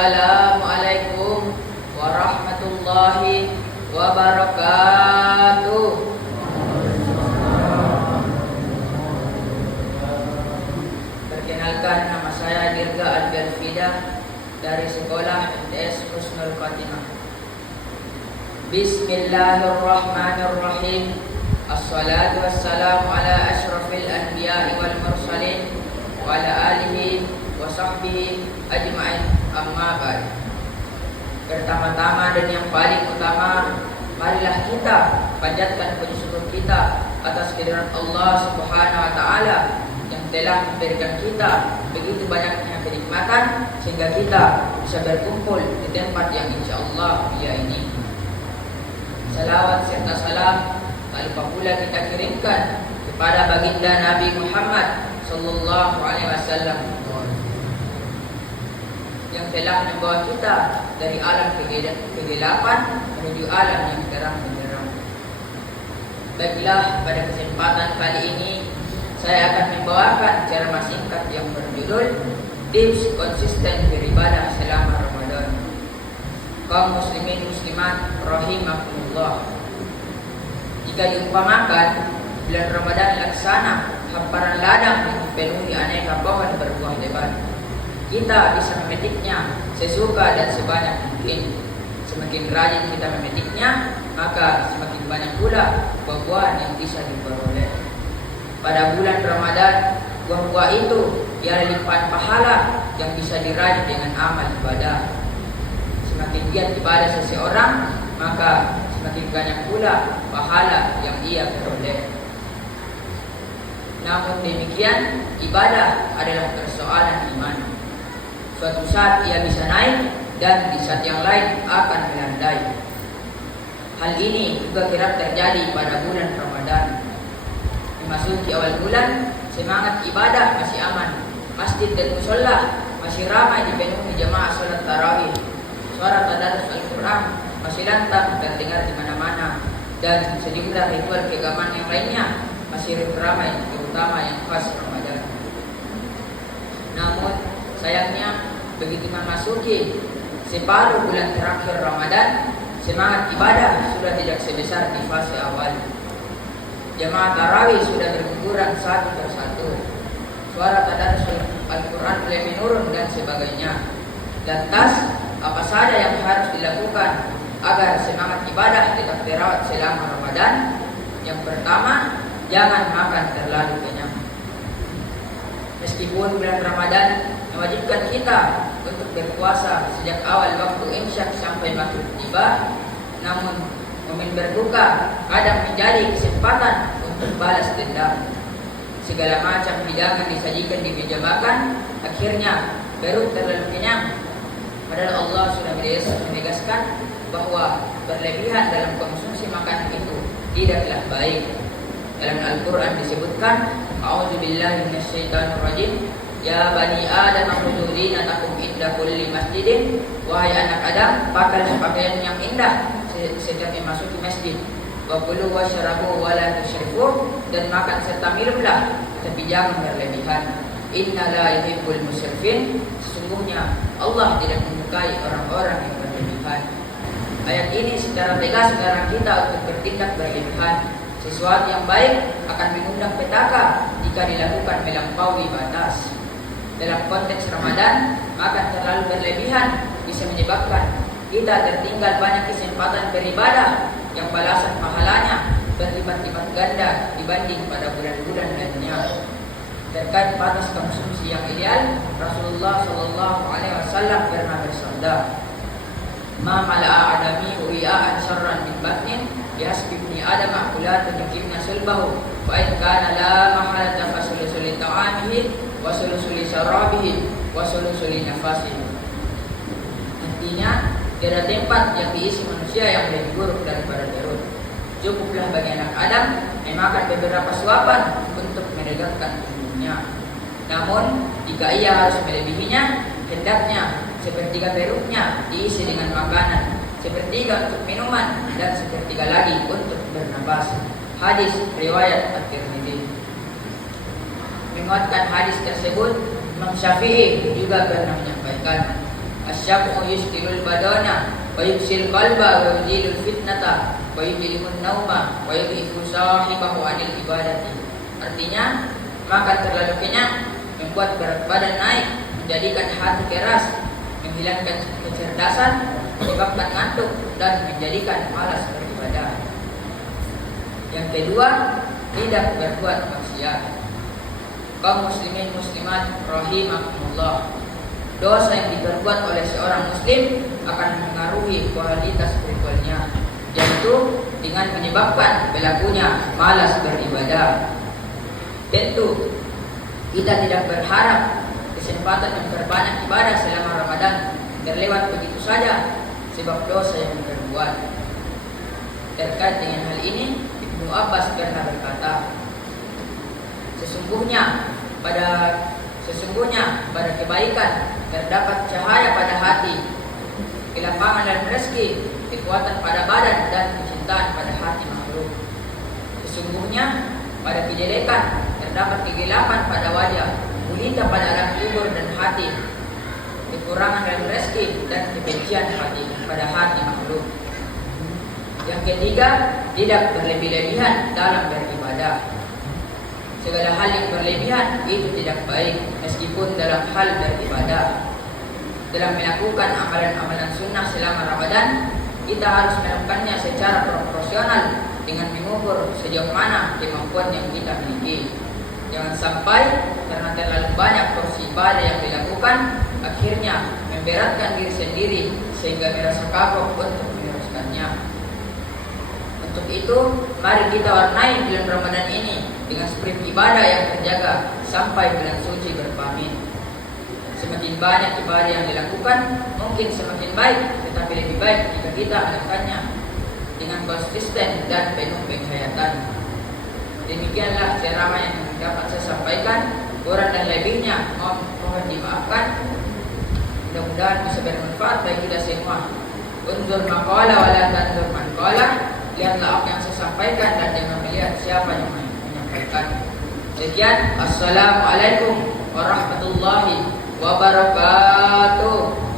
Assalamualaikum warahmatullahi wabarakatuh. Perkenalkan, nama saya Dirga Alberfida dari sekolah MTS Husnul Khatimah. Bismillahirrahmanirrahim. Assalatu wassalamu ala asyrafil anbiya'i wal mursalin wa ala alihi wa sahbihi ajma'in, amma ba'd. Pertama-tama dan yang paling utama, marilah kita panjatkan puji syukur kita atas kehadiran Allah Subhanahu wa taala yang telah memberikan kita begitu banyaknya kenikmatan sehingga kita bisa berkumpul di tempat yang insyaallah mulia ini. Salawat serta salam tak lupa pula kita kirimkan kepada baginda Nabi Muhammad sallallahu alaihi wasallam yang telah membawa kita dari alam kegelapan menuju alam yang terang benderang. Baiklah, pada kesempatan kali ini saya akan membawakan ceramah singkat yang berjudul Tips Konsisten Beribadah Selama Ramadan. Kaum muslimin muslimat rahimakumullah, jika diumpamakan bulan Ramadan laksana hamparan ladang yang dipenuhi aneka pohon berbuah lebat, kita bisa memetiknya sesuka dan sebanyak mungkin. Semakin rajin kita memetiknya, maka semakin banyak pula buah-buahan yang bisa diperoleh. Pada bulan Ramadan, buah-buah itu ialah limpahan pahala yang bisa diraih dengan amal ibadah. Semakin giat ibadah seseorang, maka semakin banyak pula pahala yang ia peroleh. Namun demikian, ibadah adalah persoalan iman. Suatu saat ia bisa naik dan di saat yang lain akan melandai. Hal ini juga kerap terjadi pada bulan Ramadan. Memasuki awal bulan, semangat ibadah masih aman. Masjid dan musholla masih ramai dipenuhi jamaah salat tarawih. Suara tadarus Al-Quran masih lantang terdengar di mana-mana, dan sejumlah ritual keagamaan yang lainnya masih ramai, terutama yang khas Ramadan. Namun sayangnya, begitu memasuki separuh bulan terakhir Ramadan, semangat ibadah sudah tidak sebesar di fase awal. Jamaah tarawih sudah berguguran satu persatu. Suara tadarus Al-Quran mulai menurun dan sebagainya. Lantas, apa saja yang harus dilakukan agar semangat ibadah tetap terawat selama Ramadan? Yang pertama, jangan makan terlalu kenyang. Meskipun bulan Ramadan mewajibkan kita untuk berpuasa sejak awal waktu insyak sampai maghrib tiba, namun momen berbuka kadang menjadi kesempatan untuk balas dendam. Segala macam hidangan disajikan di meja makan, akhirnya perut terlalu kenyang. Padahal Allah sudah menegaskan bahwa berlebihan dalam konsumsi makanan itu tidaklah baik. Dalam Al-Quran disebutkan, A'udzubillahi minasyaitonirrajim, Ya bani Adam khudhu zinatakum inda kulli masjidin. Wahai anak Adam, pakailah pakaian yang indah setiap memasuki masjid. Wa kulu washrabu wa la tusrifu, dan makan serta minumlah, tapi jangan berlebihan. Inna la yuhibbul musrifin, sesungguhnya Allah tidak menyukai orang-orang yang berlebihan. Ayat ini secara tegas melarang kita untuk bertindak berlebihan. Sesuatu yang baik akan mengundang petaka jika dilakukan melampaui batas. Dalam konteks Ramadan, makan terlalu berlebihan bisa menyebabkan kita tertinggal banyak kesempatan beribadah yang balasan pahalanya berlipat-lipat ganda dibanding pada bulan-bulan lainnya. Terkait batas konsumsi yang ideal, Rasulullah Shallallahu Alaihi Wasallam pernah bersabda, "Ma mala'a adami uwi'an syarran min batnin yasbi ibni Adam akulatun yukimna sulbahu wa in kana la mahalata fasulusuli ta'amihi wa sulusuli syarabihi wa sulusuli nafasihi." Artinya, tidak ada tempat yang diisi manusia yang lebih buruk daripada perut. Cukuplah bagi anak Adam memakan beberapa suapan untuk menegakkan tubuhnya. Namun, jika ia harus melebihinya, hendaknya sepertiga perutnya diisi dengan makanan, sepertiga untuk minuman, dan sepertiga lagi untuk bernapas. Hadis riwayat At-Tirmidzi. Menguatkan hadis tersebut, Imam Syafi'i juga pernah menyampaikan, Asyabu yuskilul badana wa yuksil qalba wa yuzilul fitnata wa yujlimun nauma wa yuhifu sahibahu anil ibadati. Artinya, makan terlalu kenyang membuat berat badan naik, menjadikan hati keras, menghilangkan kecerdasan, menyebabkan ngantuk, dan menjadikan malas beribadah. Yang kedua, tidak berbuat maksiat. Kaum muslimin muslimat rahimakumullah, dosa yang diperbuat oleh seorang muslim akan mengaruhi kualitas spiritualnya, yaitu dengan menyebabkan berlakunya malas beribadah. Tentu kita tidak berharap kesempatan memperbanyak ibadah selama Ramadan terlewat begitu saja sebab dosa yang diperbuat. Terkait dengan hal ini, Ibnu Abbas pernah berkata, Sesungguhnya pada kebaikan terdapat cahaya pada hati, kelapangan dan rezeki, kekuatan pada badan, dan kecintaan pada hati makhluk. Sesungguhnya pada kejelekan terdapat kegelapan pada wajah, gulita pada alam kubur dan hati, kekurangan dalam rezeki, dan kebencian hati pada hati makhluk. Yang ketiga, tidak berlebih-lebihan dalam beribadah. Segala hal yang berlebihan itu tidak baik, meskipun dalam hal beribadah. Dalam melakukan amalan-amalan sunnah selama Ramadan, kita harus melakukannya secara proporsional dengan mengukur sejauh mana kemampuan yang kita miliki. Jangan sampai karena terlalu banyak porsi ibadah yang dilakukan, akhirnya memberatkan diri sendiri sehingga merasa kapok untuk meneruskannya. Untuk itu, mari kita warnai bulan Ramadan ini dengan spirit ibadah yang terjaga sampai bulan suci berpamit. Semakin banyak ibadah yang dilakukan, mungkin semakin baik, tetapi lebih baik jika kita melakukannya dengan konsisten dan penuh penghayatan. Demikianlah ceramah yang dapat saya sampaikan. Kurang dan lebihnya mohon dimaafkan. Mudah-mudahan bisa bermanfaat bagi kita semua. Unzur maqala wa la tanzur man qala. Lihatlah apa yang saya sampaikan dan jangan melihat siapa yang menyampaikan. Sekian, assalamualaikum warahmatullahi wabarakatuh.